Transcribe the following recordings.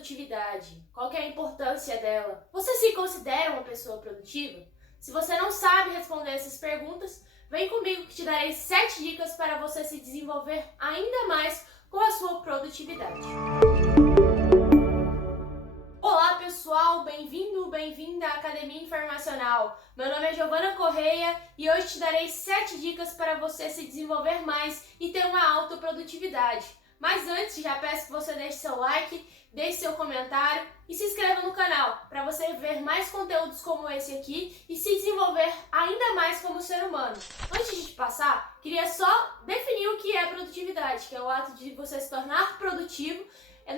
produtividade? Qual que é a importância dela? Você se considera uma pessoa produtiva? Se você não sabe responder essas perguntas, vem comigo que te darei 7 dicas para você se desenvolver ainda mais com a sua produtividade. Olá pessoal, bem-vindo à Academia Informacional. Meu nome é Giovana Correia e hoje te darei 7 dicas para você se desenvolver mais e ter uma alta produtividade. Mas antes, já peço que você deixe seu like, deixe seu comentário e se inscreva no canal para você ver mais conteúdos como esse aqui e se desenvolver ainda mais como ser humano. Antes de passar, queria só definir o que é produtividade, que é o ato de você se tornar produtivo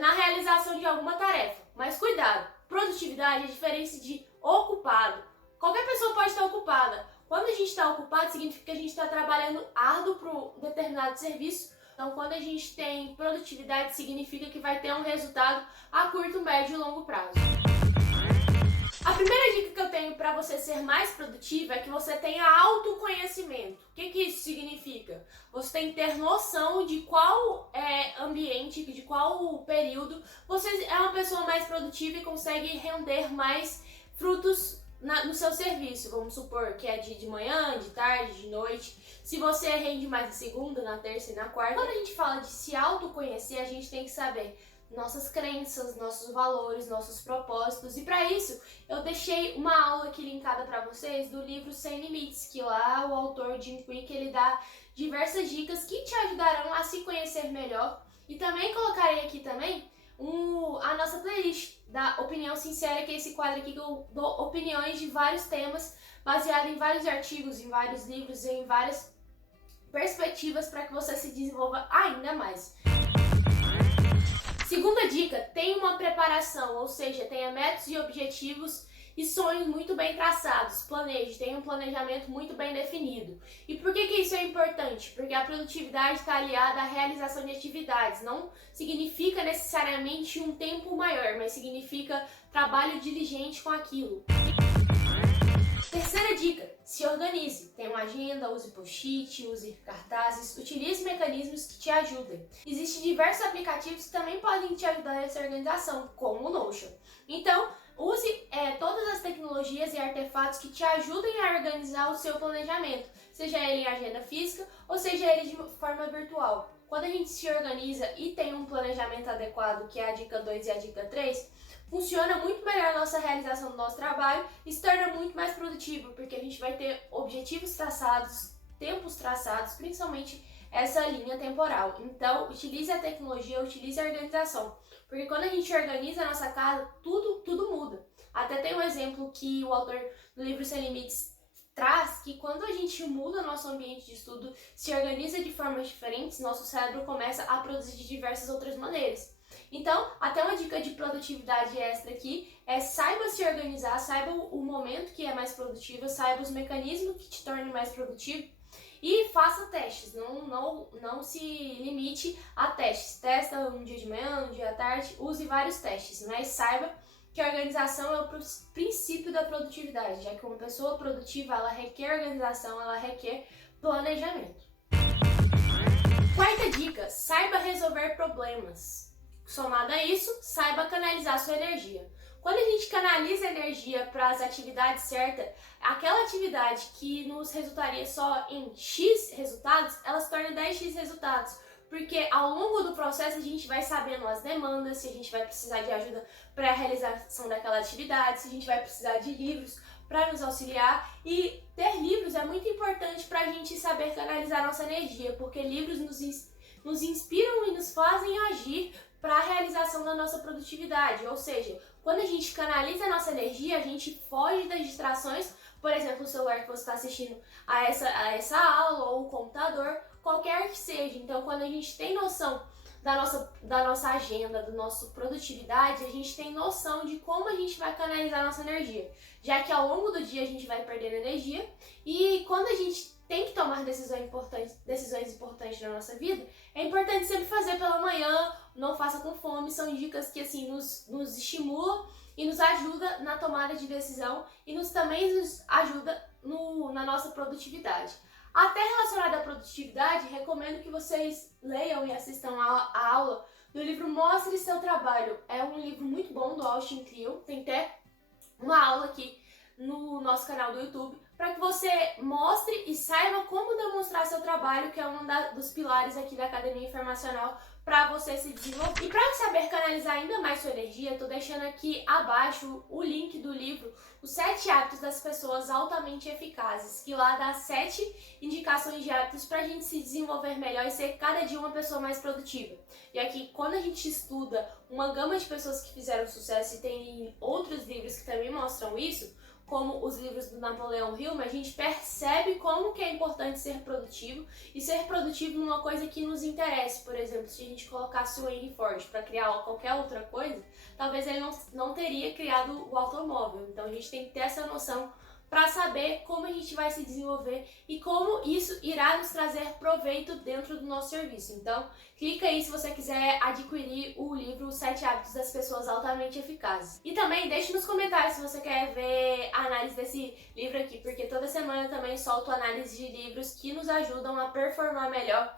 na realização de alguma tarefa. Mas cuidado, produtividade é diferente de ocupado. Qualquer pessoa pode estar ocupada. Quando a gente está ocupado, significa que a gente está trabalhando árduo para um determinado serviço. Então, quando a gente tem produtividade, significa que vai ter um resultado a curto, médio e longo prazo. A primeira dica que eu tenho para você ser mais produtivo é que você tenha autoconhecimento. O que isso significa? Você tem que ter noção de qual ambiente, de qual período você é uma pessoa mais produtiva e consegue render mais frutos no seu serviço. Vamos supor que é de manhã, de tarde, de noite. Se você rende mais na segunda, na terça e na quarta. Quando a gente fala de se autoconhecer, a gente tem que saber nossas crenças, nossos valores, nossos propósitos. E para isso, eu deixei uma aula aqui linkada para vocês do livro Sem Limites, que lá o autor Jim Kwik, ele dá diversas dicas que te ajudarão a se conhecer melhor. E também colocarei aqui também a nossa playlist da Opinião Sincera, que é esse quadro aqui que eu dou opiniões de vários temas, baseado em vários artigos, em vários livros, em várias perspectivas para que você se desenvolva ainda mais. Segunda dica, tenha uma preparação, ou seja, tenha metas e objetivos e sonhos muito bem traçados. Planeje, tenha um planejamento muito bem definido. E por que isso é importante? Porque a produtividade está aliada à realização de atividades. Não significa necessariamente um tempo maior, mas significa trabalho diligente com aquilo. Terceira dica, se organize. Tenha uma agenda, use post-it, use cartazes, utilize mecanismos que te ajudem. Existem diversos aplicativos que também podem te ajudar nessa organização, como o Notion. Então, use todas as tecnologias e artefatos que te ajudem a organizar o seu planejamento, seja ele em agenda física ou seja ele de forma virtual. Quando a gente se organiza e tem um planejamento adequado, que é a dica 2 e a dica 3, funciona muito melhor a nossa realização do nosso trabalho e se torna muito mais produtivo, porque a gente vai ter objetivos traçados, tempos traçados, principalmente essa linha temporal. Então, utilize a tecnologia, utilize a organização, porque quando a gente organiza a nossa casa, tudo muda. Até tem um exemplo que o autor do livro Sem Limites traz, que quando a gente muda nosso ambiente de estudo, se organiza de formas diferentes, nosso cérebro começa a produzir de diversas outras maneiras. Então, até uma dica de produtividade extra aqui é saiba se organizar, saiba o momento que é mais produtivo, saiba os mecanismos que te tornem mais produtivo e faça testes, não se limite a testes. Testa um dia de manhã, um dia à tarde, use vários testes, mas saiba que a organização é o princípio da produtividade, já que uma pessoa produtiva, ela requer organização, ela requer planejamento. Quarta dica, saiba resolver problemas. Somado a isso, saiba canalizar sua energia. Quando a gente canaliza energia para as atividades certas, aquela atividade que nos resultaria só em X resultados, ela se torna 10X resultados. Porque ao longo do processo a gente vai sabendo as demandas, se a gente vai precisar de ajuda para a realização daquela atividade, se a gente vai precisar de livros para nos auxiliar. E ter livros é muito importante para a gente saber canalizar nossa energia, porque livros nos inspiram e nos fazem agir para a realização da nossa produtividade. Ou seja, quando a gente canaliza a nossa energia, a gente foge das distrações, por exemplo, o celular que você está assistindo a essa aula ou o computador, qualquer que seja. Então, quando a gente tem noção da nossa agenda, da nossa produtividade, a gente tem noção de como a gente vai canalizar a nossa energia, já que ao longo do dia a gente vai perdendo energia e quando a gente tem que tomar decisões importantes na nossa vida, é importante sempre fazer pela manhã, não faça com fome, são dicas que assim nos estimulam e nos ajuda na tomada de decisão e também nos ajuda na nossa produtividade. Até relacionado à produtividade, recomendo que vocês leiam e assistam a aula No livro Mostre Seu Trabalho, é um livro muito bom do Austin Kleon, tem até uma aula aqui no nosso canal do YouTube, para que você mostre e saiba como demonstrar seu trabalho, que é um dos pilares aqui da Academia Informacional, para você se desenvolver. E para saber canalizar ainda mais sua energia, eu tô deixando aqui abaixo o link do livro Os 7 Hábitos das Pessoas Altamente Eficazes, que lá dá 7 indicações de hábitos para a gente se desenvolver melhor e ser cada dia uma pessoa mais produtiva. E aqui, quando a gente estuda uma gama de pessoas que fizeram sucesso, e tem outros livros que também mostram isso, como os livros do Napoleão Hill, a gente percebe como que é importante ser produtivo e ser produtivo numa coisa que nos interesse. Por exemplo, se a gente colocasse o Henry Ford para criar qualquer outra coisa, talvez ele não teria criado o automóvel. Então a gente tem que ter essa noção para saber como a gente vai se desenvolver e como isso irá nos trazer proveito dentro do nosso serviço. Então, clica aí se você quiser adquirir o livro Os 7 Hábitos das Pessoas Altamente Eficazes. E também deixe nos comentários se você quer ver a análise desse livro aqui, porque toda semana eu também solto análise de livros que nos ajudam a performar melhor.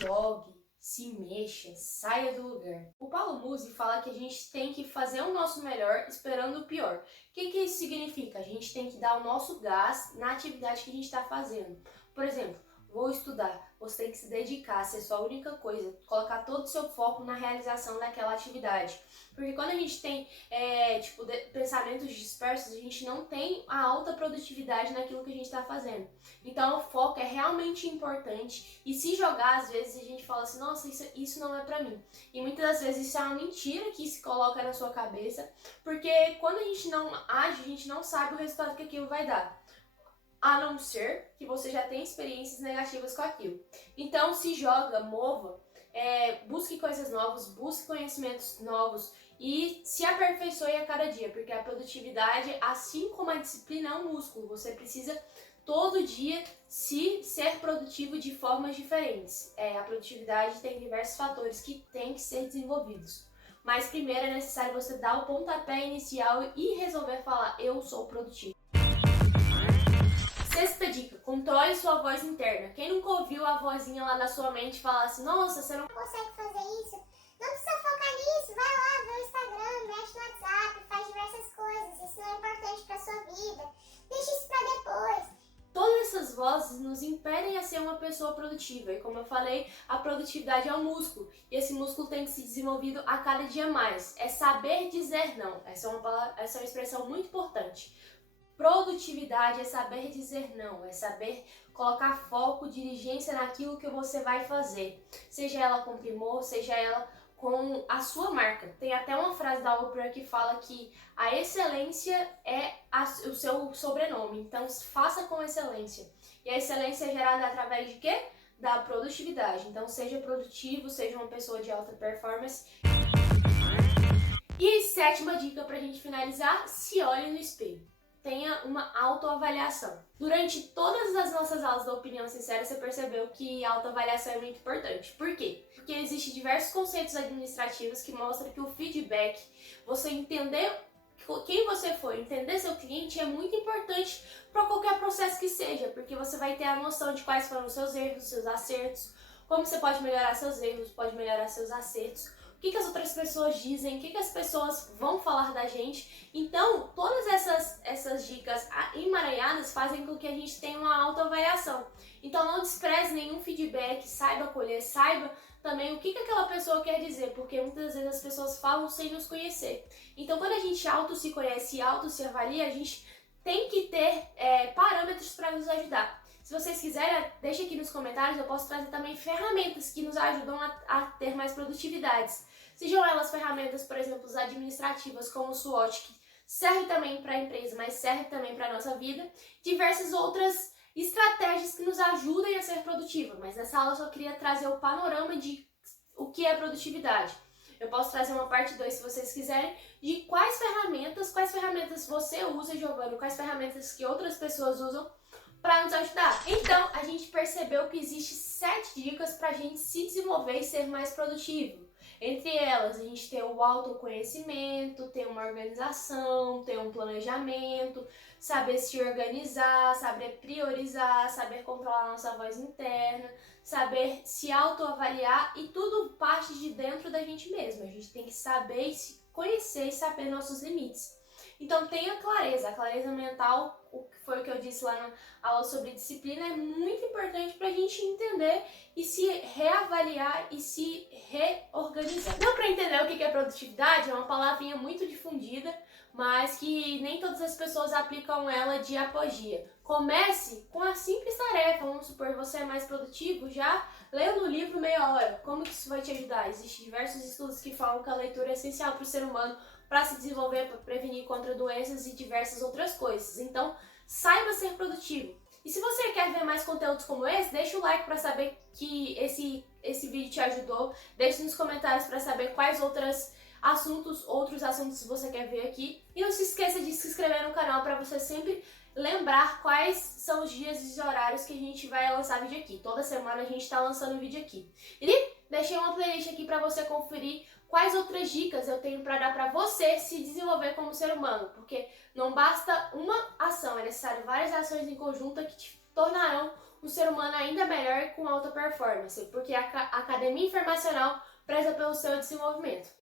Jogue, se mexa, saia do lugar. O Paulo Musi fala que a gente tem que fazer o nosso melhor esperando o pior. O que isso significa? A gente tem que dar o nosso gás na atividade que a gente está fazendo. Por exemplo, vou estudar, você tem que se dedicar a ser sua única coisa, colocar todo o seu foco na realização daquela atividade. Porque quando a gente tem pensamentos dispersos, a gente não tem a alta produtividade naquilo que a gente está fazendo. Então o foco é realmente importante e se jogar, às vezes a gente fala assim, nossa, isso não é pra mim. E muitas das vezes isso é uma mentira que se coloca na sua cabeça, porque quando a gente não age, a gente não sabe o resultado que aquilo vai dar. A não ser que você já tenha experiências negativas com aquilo. Então se joga, mova, busque coisas novas, busque conhecimentos novos e se aperfeiçoe a cada dia, porque a produtividade, assim como a disciplina, é um músculo. Você precisa todo dia ser produtivo de formas diferentes. A produtividade tem diversos fatores que têm que ser desenvolvidos. Mas primeiro é necessário você dar o pontapé inicial e resolver falar, eu sou produtivo. Sexta dica, controle sua voz interna. Quem nunca ouviu a vozinha lá na sua mente falar assim, nossa, você não consegue fazer isso? Não precisa focar nisso, vai lá, vê o Instagram, mexe no WhatsApp, faz diversas coisas, isso não é importante pra sua vida, deixa isso pra depois. Todas essas vozes nos impedem a ser uma pessoa produtiva e como eu falei, a produtividade é um músculo e esse músculo tem que ser desenvolvido a cada dia mais. É saber dizer não, essa é uma expressão muito importante. Produtividade é saber dizer não, é saber colocar foco, diligência naquilo que você vai fazer. Seja ela com primor, seja ela com a sua marca. Tem até uma frase da Oprah que fala que a excelência é o seu sobrenome. Então faça com excelência. E a excelência é gerada através de quê? Da produtividade. Então seja produtivo, seja uma pessoa de alta performance. E sétima dica pra gente finalizar, se olhe no espelho. Tenha uma autoavaliação. Durante todas as nossas aulas da Opinião Sincera, você percebeu que a autoavaliação é muito importante. Por quê? Porque existem diversos conceitos administrativos que mostram que o feedback, você entender quem você foi, entender seu cliente é muito importante para qualquer processo que seja, porque você vai ter a noção de quais foram os seus erros, os seus acertos, como você pode melhorar seus erros, pode melhorar seus acertos, o que as outras pessoas dizem, o que as pessoas vão falar da gente. Então, todas essas dicas emaranhadas fazem com que a gente tenha uma autoavaliação. Então, não despreze nenhum feedback, saiba acolher, saiba também o que aquela pessoa quer dizer, porque muitas vezes as pessoas falam sem nos conhecer. Então, quando a gente se conhece e se avalia, a gente tem que ter parâmetros para nos ajudar. Se vocês quiserem, deixe aqui nos comentários, eu posso trazer também ferramentas que nos ajudam a ter mais produtividades. Sejam elas ferramentas, por exemplo, administrativas, como o SWOT, que serve também para a empresa, mas serve também para a nossa vida. Diversas outras estratégias que nos ajudem a ser produtiva. Mas nessa aula eu só queria trazer o panorama de o que é produtividade. Eu posso trazer uma parte 2, se vocês quiserem, de quais ferramentas você usa, Giovanna, quais ferramentas que outras pessoas usam para nos ajudar. Então, a gente percebeu que existe 7 dicas para a gente se desenvolver e ser mais produtivo. Entre elas, a gente tem o autoconhecimento, tem uma organização, tem um planejamento, saber se organizar, saber priorizar, saber controlar a nossa voz interna, saber se autoavaliar, e tudo parte de dentro da gente mesmo. A gente tem que saber se conhecer e saber nossos limites. Então tenha clareza, a clareza mental, foi o que eu disse lá na aula sobre disciplina, é muito importante para a gente entender e se reavaliar e se reorganizar. Deu para entender o que é produtividade? É uma palavrinha muito difundida, mas que nem todas as pessoas aplicam ela de apogia. Comece com a simples tarefa, vamos supor, você é mais produtivo já lendo o livro meia hora. Como que isso vai te ajudar? Existem diversos estudos que falam que a leitura é essencial para o ser humano para se desenvolver, para prevenir contra doenças e diversas outras coisas. Então, saiba ser produtivo. E se você quer ver mais conteúdos como esse, deixa o like para saber que esse vídeo te ajudou. Deixe nos comentários para saber quais outros assuntos você quer ver aqui. E não se esqueça de se inscrever no canal para você sempre lembrar quais são os dias e os horários que a gente vai lançar vídeo aqui. Toda semana a gente está lançando vídeo aqui. E deixei uma playlist aqui para você conferir quais outras dicas eu tenho para dar para você se desenvolver como ser humano, porque não basta uma ação, é necessário várias ações em conjunto que te tornarão um ser humano ainda melhor e com alta performance, porque a Academia Informacional preza pelo seu desenvolvimento.